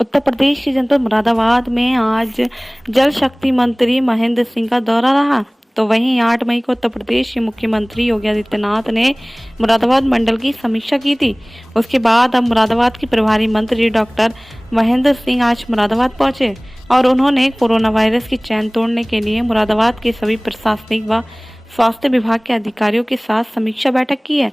उत्तर प्रदेश के जनपद मुरादाबाद में आज जल शक्ति मंत्री महेंद्र सिंह का दौरा रहा। तो वहीं 8 मई को उत्तर प्रदेश के मुख्यमंत्री योगी आदित्यनाथ ने मुरादाबाद मंडल की समीक्षा की थी। उसके बाद अब मुरादाबाद के प्रभारी मंत्री डॉक्टर महेंद्र सिंह आज मुरादाबाद पहुंचे और उन्होंने कोरोना वायरस की चैन तोड़ने के लिए मुरादाबाद के सभी प्रशासनिक व स्वास्थ्य विभाग के अधिकारियों के साथ समीक्षा बैठक की है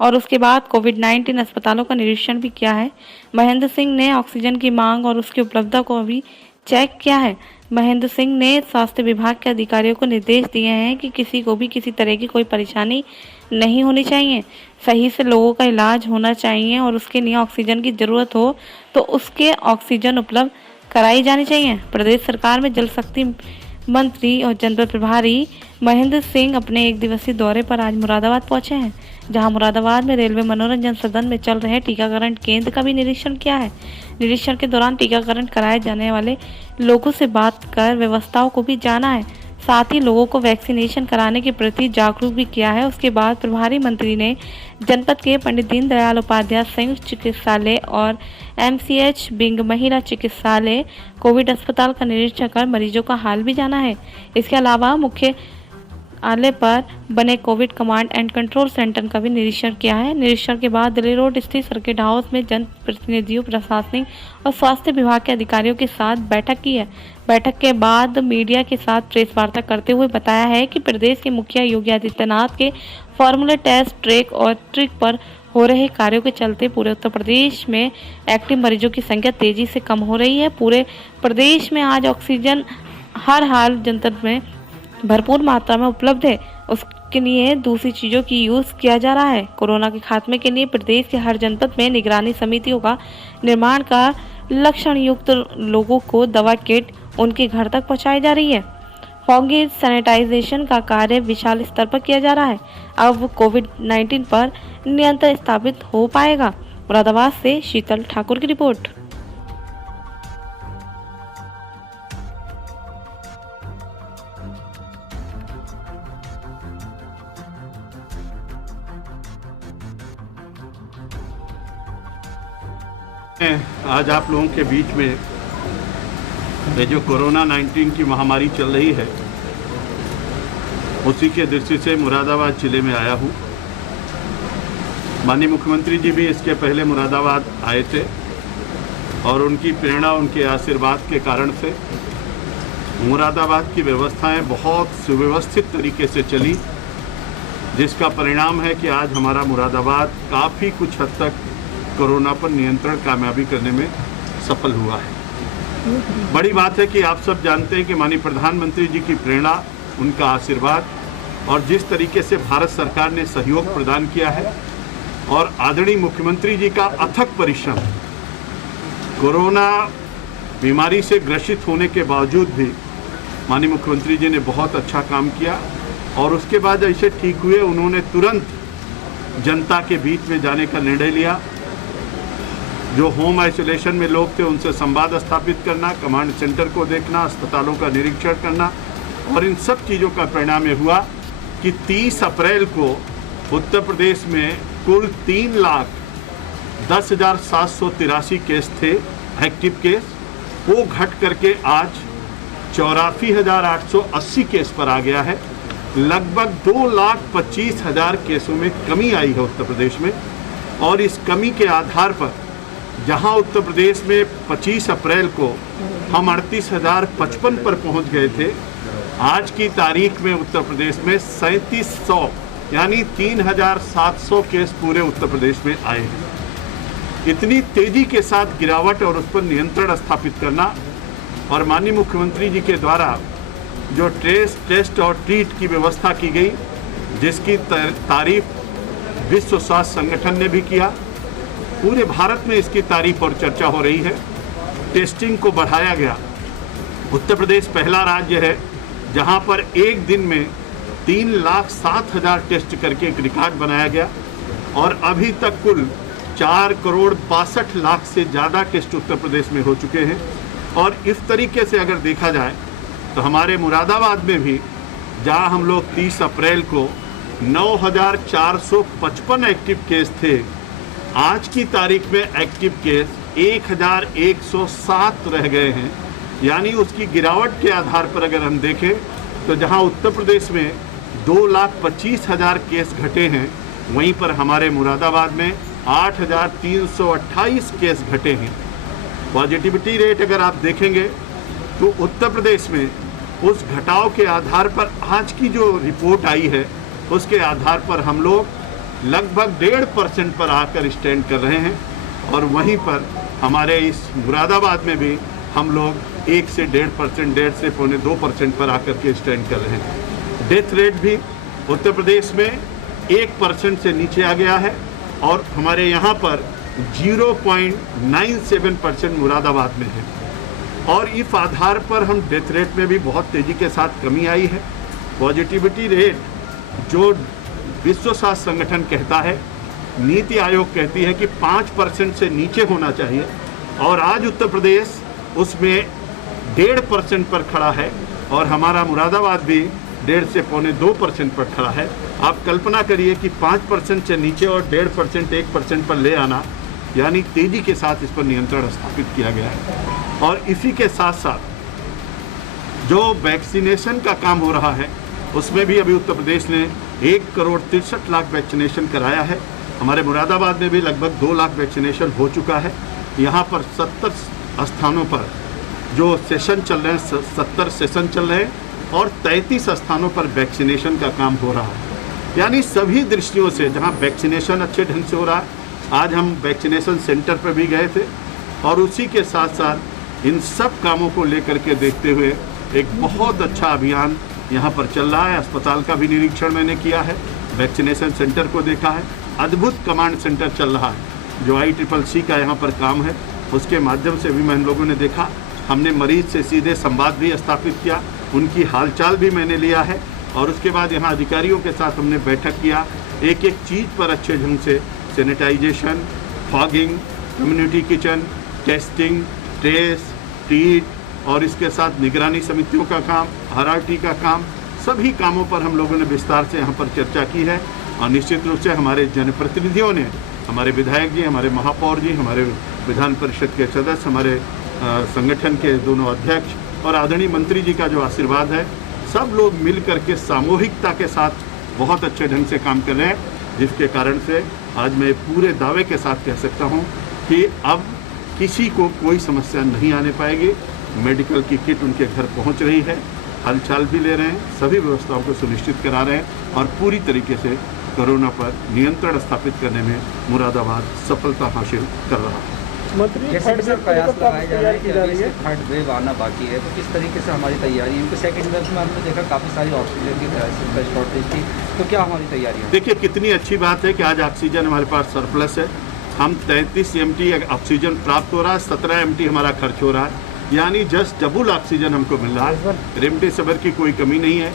और उसके बाद कोविड-19 अस्पतालों का निरीक्षण भी किया है। महेंद्र सिंह ने ऑक्सीजन की मांग और उसकी उपलब्धता को भी चेक किया है। महेंद्र सिंह ने स्वास्थ्य विभाग के अधिकारियों को निर्देश दिए हैं कि किसी को भी किसी तरह की कोई परेशानी नहीं होनी चाहिए, सही से लोगों का इलाज होना चाहिए और उसके लिए ऑक्सीजन की जरूरत हो तो उसके ऑक्सीजन उपलब्ध कराई जानी चाहिए। प्रदेश सरकार में जल शक्ति मंत्री और जनपद प्रभारी महेंद्र सिंह अपने 1 दिवसीय दौरे पर आज मुरादाबाद पहुंचे हैं, जहां मुरादाबाद में रेलवे मनोरंजन सदन में चल रहे टीकाकरण केंद्र का भी निरीक्षण किया है। निरीक्षण के दौरान टीकाकरण कराए जाने वाले लोगों से बात कर व्यवस्थाओं को भी जाना है, साथ ही लोगों को वैक्सीनेशन कराने के प्रति जागरूक भी किया है। उसके बाद प्रभारी मंत्री ने जनपद के पंडित दीनदयाल उपाध्याय संयुक्त चिकित्सालय और MCH बिंग महिला चिकित्सालय कोविड अस्पताल का निरीक्षण कर मरीजों का हाल भी जाना है। इसके अलावा मुख्यालय पर बने Covid command and control centre का भी निरीक्षण किया है। निरीक्षण के बाद दिल्ली रोड स्थित सर्किट हाउस में जनप्रतिनिधियों, प्रशासनिक और स्वास्थ्य विभाग के अधिकारियों के साथ बैठक की है। बैठक के बाद मीडिया के साथ प्रेस वार्ता करते हुए बताया है कि प्रदेश के मुखिया योगी आदित्यनाथ के फॉर्मूला टेस्ट ट्रैक और ट्रिक पर हो रहे कार्यों के चलते पूरे उत्तर प्रदेश में एक्टिव मरीजों की संख्या तेजी से कम हो रही है। पूरे प्रदेश में आज ऑक्सीजन हर हाल जनपद में भरपूर मात्रा में उपलब्ध है, उसके लिए दूसरी चीजों की यूज किया जा रहा है। कोरोना के खात्मे के लिए प्रदेश के हर जनपद में निगरानी समितियों का निर्माण का लक्षण युक्त लोगों को दवा किट उनके घर तक पहुंचाई जा रही है। फॉगिंग सैनिटाइजेशन का कार्य विशाल स्तर पर किया जा रहा है। अब कोविड-19 पर नियंत्रण स्थापित हो पाएगा। मुरादाबाद से शीतल ठाकुर की रिपोर्ट। आज आप लोगों के बीच में ये जो कोरोना 19 की महामारी चल रही है उसी के दृष्टि से मुरादाबाद जिले में आया हूँ। माननीय मुख्यमंत्री जी भी इसके पहले मुरादाबाद आए थे और उनकी प्रेरणा, उनके आशीर्वाद के कारण से मुरादाबाद की व्यवस्थाएं बहुत सुव्यवस्थित तरीके से चली, जिसका परिणाम है कि आज हमारा मुरादाबाद काफ़ी कुछ हद तक कोरोना पर नियंत्रण कामयाबी करने में सफल हुआ है। बड़ी बात है कि आप सब जानते हैं कि माननीय प्रधानमंत्री जी की प्रेरणा, उनका आशीर्वाद और जिस तरीके से भारत सरकार ने सहयोग प्रदान किया है और आदरणीय मुख्यमंत्री जी का अथक परिश्रम, कोरोना बीमारी से ग्रसित होने के बावजूद भी माननीय मुख्यमंत्री जी ने बहुत अच्छा काम किया और उसके बाद ऐसे ठीक हुए उन्होंने तुरंत जनता के बीच में जाने का निर्णय लिया। जो होम आइसोलेशन में लोग थे उनसे संवाद स्थापित करना, कमांड सेंटर को देखना, अस्पतालों का निरीक्षण करना और इन सब चीज़ों का परिणाम ये हुआ कि 30 अप्रैल को उत्तर प्रदेश में कुल 3,10,783 केस थे एक्टिव केस, वो घट करके आज 84,880 केस पर आ गया है। लगभग 2,25,000 केसों में कमी आई है उत्तर प्रदेश में और इस कमी के आधार पर जहां उत्तर प्रदेश में 25 अप्रैल को हम 38,055 पर पहुंच गए थे, आज की तारीख में उत्तर प्रदेश में 3700 यानी 3,700 केस पूरे उत्तर प्रदेश में आए हैं। इतनी तेजी के साथ गिरावट और उस पर नियंत्रण स्थापित करना और माननीय मुख्यमंत्री जी के द्वारा जो टेस्ट और ट्रीट की व्यवस्था की गई, जिसकी तारीफ विश्व स्वास्थ्य संगठन ने भी किया, पूरे भारत में इसकी तारीफ और चर्चा हो रही है। टेस्टिंग को बढ़ाया गया। उत्तर प्रदेश पहला राज्य है जहां पर एक दिन में 3,07,000 टेस्ट करके एक रिकॉर्ड बनाया गया और अभी तक कुल 4,62,00,000 से ज़्यादा टेस्ट उत्तर प्रदेश में हो चुके हैं। और इस तरीके से अगर देखा जाए तो हमारे मुरादाबाद में भी जहां हम लोग 30 अप्रैल को 9,455 एक्टिव केस थे, आज की तारीख में एक्टिव केस 1107 रह गए हैं। यानी उसकी गिरावट के आधार पर अगर हम देखें तो जहां उत्तर प्रदेश में 2,25,000 केस घटे हैं, वहीं पर हमारे मुरादाबाद में 8,328 केस घटे हैं। पॉजिटिविटी रेट अगर आप देखेंगे तो उत्तर प्रदेश में उस घटाव के आधार पर आज की जो रिपोर्ट आई है उसके आधार पर हम लोग लगभग 1.5% पर आकर स्टैंड कर रहे हैं। और वहीं पर हमारे इस मुरादाबाद में भी हम लोग 1 से 1.5%, 1.5 से 1.25% पर आकर के स्टैंड कर रहे हैं। डेथ रेट भी उत्तर प्रदेश में 1% से नीचे आ गया है और हमारे यहाँ पर 0.97% मुरादाबाद में है। और इस आधार पर हम डेथ रेट में भी बहुत तेज़ी के साथ कमी आई है। पॉजिटिविटी रेट जो विश्व स्वास्थ्य संगठन कहता है, नीति आयोग कहती है कि 5% से नीचे होना चाहिए, और आज उत्तर प्रदेश उसमें 1.5% पर खड़ा है और हमारा मुरादाबाद भी 1.5 से 2.25% पर खड़ा है। आप कल्पना करिए कि 5% से नीचे और 1.5%, 1% पर ले आना, यानी तेज़ी के साथ इस पर नियंत्रण स्थापित किया गया है। और इसी के साथ साथ जो वैक्सीनेशन का काम हो रहा है उसमें भी अभी उत्तर प्रदेश ने 1,63,00,000 वैक्सीनेशन कराया है। हमारे मुरादाबाद में भी लगभग 2 लाख वैक्सीनेशन हो चुका है। यहाँ पर 70 स्थानों पर जो सेशन चल रहे हैं, 70 सेशन चल रहे हैं और 33 स्थानों पर वैक्सीनेशन का काम हो रहा है। यानी सभी दृष्टियों से जहाँ वैक्सीनेशन अच्छे ढंग से हो रहा है, आज हम वैक्सीनेशन सेंटर पर भी गए थे और उसी के साथ साथ इन सब कामों को लेकर के देखते हुए एक बहुत अच्छा अभियान यहाँ पर चल रहा है। अस्पताल का भी निरीक्षण मैंने किया है, वैक्सीनेशन सेंटर को देखा है, अद्भुत कमांड सेंटर चल रहा है जो ICCC का यहाँ पर काम है, उसके माध्यम से भी हम लोगों ने देखा। हमने मरीज से सीधे संवाद भी स्थापित किया, उनकी हालचाल भी मैंने लिया है और उसके बाद यहाँ अधिकारियों के साथ हमने बैठक किया। एक एक चीज़ पर अच्छे ढंग से sanitisation, fogging, community kitchen, testing, trace, treat और इसके साथ निगरानी समितियों का काम, RRT का काम, सभी कामों पर हम लोगों ने विस्तार से यहाँ पर चर्चा की है। और निश्चित रूप से हमारे जनप्रतिनिधियों ने, हमारे विधायक जी, हमारे महापौर जी, हमारे विधान परिषद के सदस्य, हमारे संगठन के दोनों अध्यक्ष और आदरणीय मंत्री जी का जो आशीर्वाद है, सब लोग मिल करके सामूहिकता के साथ बहुत अच्छे ढंग से काम कर रहे हैं, जिसके कारण से आज मैं पूरे दावे के साथ कह सकता हूँ कि अब किसी को कोई समस्या नहीं आने पाएगी। मेडिकल की किट उनके घर पहुँच रही है, हालचाल भी ले रहे हैं, सभी व्यवस्थाओं को सुनिश्चित करा रहे हैं और पूरी तरीके से कोरोना पर नियंत्रण स्थापित करने में मुरादाबाद सफलता हासिल कर रहा है। जैसे कि सर प्रयास लगाए जा रहे हैं कि अभी इसकी थर्ड वेव आना बाकी है, तो किस तरीके से हमारी तैयारी है? क्योंकि सेकंड वेव में हमने देखा काफ़ी सारी ऑक्सीजन की शॉर्टेज थी, तो क्या हमारी तैयारी है? देखिए, कितनी अच्छी बात है कि आज ऑक्सीजन हमारे पास सरप्लस है। हम 33 MT ऑक्सीजन प्राप्त हो रहा है, 17 MT हमारा खर्च हो रहा है, यानी जस्ट डबल ऑक्सीजन हमको मिल रहा है। रेमडेसिविर की कोई कमी नहीं है,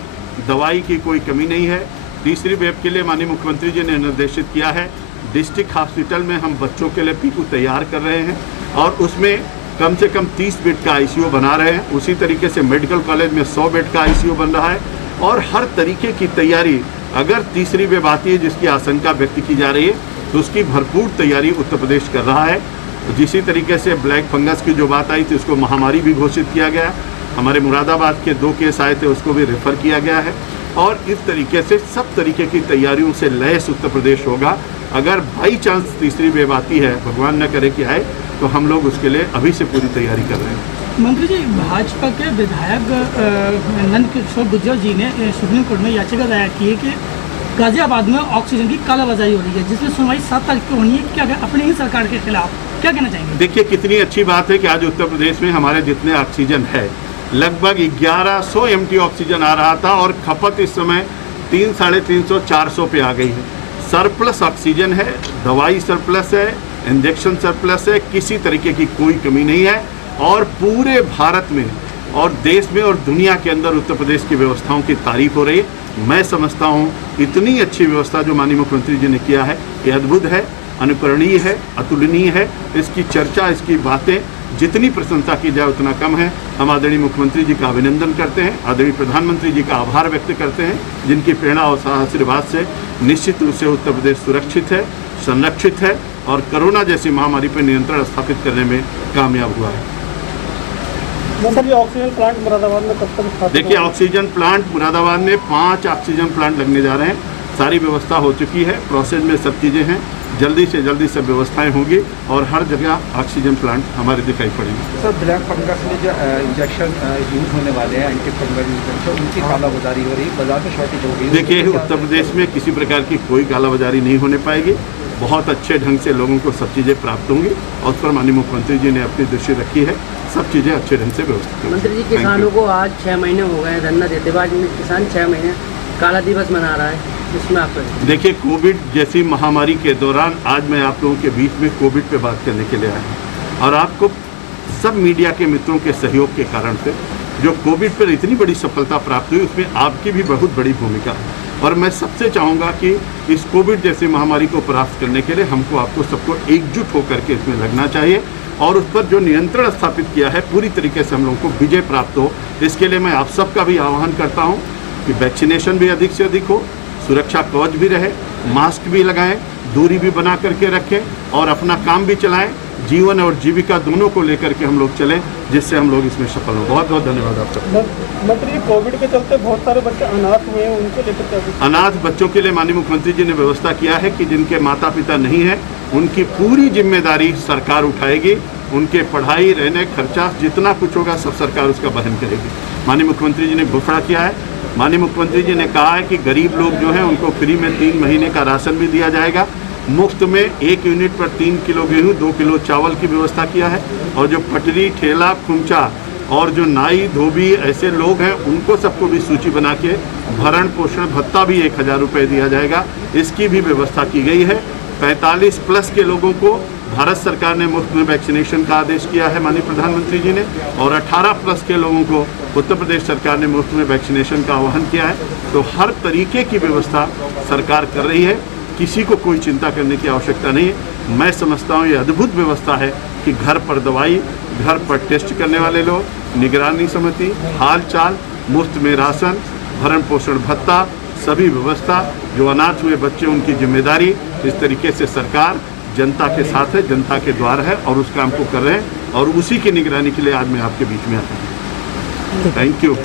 दवाई की कोई कमी नहीं है। तीसरी वेव के लिए माननीय मुख्यमंत्री जी ने निर्देशित किया है, डिस्ट्रिक्ट हॉस्पिटल में हम बच्चों के लिए PICU तैयार कर रहे हैं और उसमें कम से कम 30 बेड का ICU बना रहे हैं। उसी तरीके से मेडिकल कॉलेज में 100 बेड का ICU बन रहा है और हर तरीके की तैयारी, अगर तीसरी वेव आती है जिसकी आशंका व्यक्त की जा रही है, तो उसकी भरपूर तैयारी उत्तर प्रदेश कर रहा है। जिसी तरीके से ब्लैक फंगस की जो बात आई थी उसको महामारी भी घोषित किया गया। हमारे मुरादाबाद के 2 केस आए थे, उसको भी रेफर किया गया है और इस तरीके से सब तरीके की तैयारियों से लैस उत्तर प्रदेश होगा। अगर बाई चांस तीसरी वेव आती है, भगवान न करे कि आए, तो हम लोग उसके लिए अभी से पूरी तैयारी कर रहे हैं। मंत्री जी, भाजपा के विधायक नंद किशोर गुर्जर जी ने सुप्रीम कोर्ट में याचिका दायर की है कि गाजियाबाद में ऑक्सीजन की कालाबाजारी हो रही है, जिसमें सुनवाई 7 तारीख को होनी है। क्या अपनी ही सरकार के खिलाफ क्या कहना चाहेंगे? देखिए, कितनी अच्छी बात है कि आज उत्तर प्रदेश में हमारे जितने ऑक्सीजन है, लगभग 1100 MT ऑक्सीजन आ रहा था और खपत इस समय 300, 350, 400 पे आ गई है। सरप्लस ऑक्सीजन है, दवाई सरप्लस है, इंजेक्शन सरप्लस है, किसी तरीके की कोई कमी नहीं है और पूरे भारत में और देश में और दुनिया के अंदर उत्तर प्रदेश की व्यवस्थाओं की तारीफ हो रही है। मैं समझता हूँ इतनी अच्छी व्यवस्था जो माननीय मुख्यमंत्री जी ने किया है, ये अद्भुत है, अनुकरणीय है, अतुलनीय है। इसकी चर्चा, इसकी बातें जितनी प्रशंसा की जाए उतना कम है। हम आदरणीय मुख्यमंत्री जी का अभिनंदन करते हैं, आदरणीय प्रधानमंत्री जी का आभार व्यक्त करते हैं, जिनकी प्रेरणा और आशीर्वाद से निश्चित रूप से उत्तर प्रदेश सुरक्षित है, संरक्षित है और कोरोना जैसी महामारी पर नियंत्रण स्थापित करने में कामयाब हुआ है। सर, ये ऑक्सीजन प्लांट मुरादाबाद में कब तक स्थापित देखिए, होगा? ऑक्सीजन प्लांट मुरादाबाद में 5 ऑक्सीजन प्लांट लगने जा रहे हैं। सारी व्यवस्था हो चुकी है, प्रोसेस में सब चीज़ें हैं। जल्दी से जल्दी सब व्यवस्थाएं होंगी और हर जगह ऑक्सीजन प्लांट हमारे दिखाई पड़ेंगे। सर, ब्लैक फंगस में जो इंजेक्शन यूज़ होने वाले हैं, एंटी फंगल इंजेक्शन, उनकी कालाबाजारी हो रही है, बाजार में शॉर्टेज हो गई है। देखिए, उत्तर प्रदेश में किसी प्रकार की कोई कालाबाजारी नहीं होने पाएगी। बहुत अच्छे ढंग से लोगों को सब चीज़ें प्राप्त होंगी और उस पर माननीय मुख्यमंत्री जी ने अपनी दृष्टि रखी है। सब चीज़ें अच्छे ढंग से व्यवस्थित होंगी। मंत्री जी, किसानों को आज 6 महीने हो गए धरना देते हुए। आज किसान 6 महीने काला दिवस मना रहा है, इसमें आप देखिए, कोविड जैसी महामारी के दौरान आज मैं आप लोगों के बीच में कोविड पे बात करने के लिए आया हूँ और आपको सब मीडिया के मित्रों के सहयोग के कारण से जो कोविड पर इतनी बड़ी सफलता प्राप्त हुई, उसमें आपकी भी बहुत बड़ी भूमिका है। और मैं सबसे चाहूँगा कि इस कोविड जैसी महामारी को परास्त करने के लिए हमको आपको सबको एकजुट होकर के इसमें लगना चाहिए और उस पर जो नियंत्रण स्थापित किया है पूरी तरीके से हम लोगों को विजय प्राप्त हो। इसके लिए मैं आप सबका भी आह्वान करता हूँ कि वैक्सीनेशन भी अधिक से अधिक हो, सुरक्षा कवच भी रहे, मास्क भी लगाएं, दूरी भी बना करके रखें और अपना काम भी चलाएं। जीवन और जीविका दोनों को लेकर के हम लोग चलें, जिससे हम लोग इसमें सफल हों। बहुत बहुत धन्यवाद आपका। मंत्री, कोविड के चलते बहुत सारे बच्चे अनाथ हुए हैं, उनको लेकर क्या? अनाथ बच्चों के लिए माननीय मुख्यमंत्री जी ने व्यवस्था किया है कि जिनके माता पिता नहीं हैं, उनकी पूरी जिम्मेदारी सरकार उठाएगी। उनके पढ़ाई, रहने, खर्चा जितना कुछ होगा सब सरकार उसका वहन करेगी। माननीय मुख्यमंत्री जी ने घोषणा किया है। माननीय मुख्यमंत्री जी ने कहा है कि गरीब लोग जो हैं उनको फ्री में 3 महीने का राशन भी दिया जाएगा। मुफ्त में 1 यूनिट पर 3 किलो गेहूँ, 2 किलो चावल की व्यवस्था किया है। और जो पटरी, ठेला, खुमचा और जो नाई, धोबी ऐसे लोग हैं, उनको सबको भी सूची बना के भरण पोषण भत्ता भी 1000 रुपये दिया जाएगा। इसकी भी व्यवस्था की गई है। 45 प्लस के लोगों को भारत सरकार ने मुफ्त में वैक्सीनेशन का आदेश किया है माननीय प्रधानमंत्री जी ने, और 18 प्लस के लोगों को उत्तर प्रदेश सरकार ने मुफ्त में वैक्सीनेशन का आह्वान किया है। तो हर तरीके की व्यवस्था सरकार कर रही है, किसी को कोई चिंता करने की आवश्यकता नहीं है। मैं समझता हूँ ये अद्भुत व्यवस्था है कि घर पर दवाई, घर पर टेस्ट करने वाले लोग, निगरानी समिति, हाल चाल, मुफ्त में राशन, भरण पोषण भत्ता, सभी व्यवस्था, जो अनाथ हुए बच्चे उनकी जिम्मेदारी, इस तरीके से सरकार जनता के साथ है, जनता के द्वार है और उस काम को कर रहे हैं और उसी की निगरानी के लिए आज मैं आपके बीच में आता हूँ। Thank you.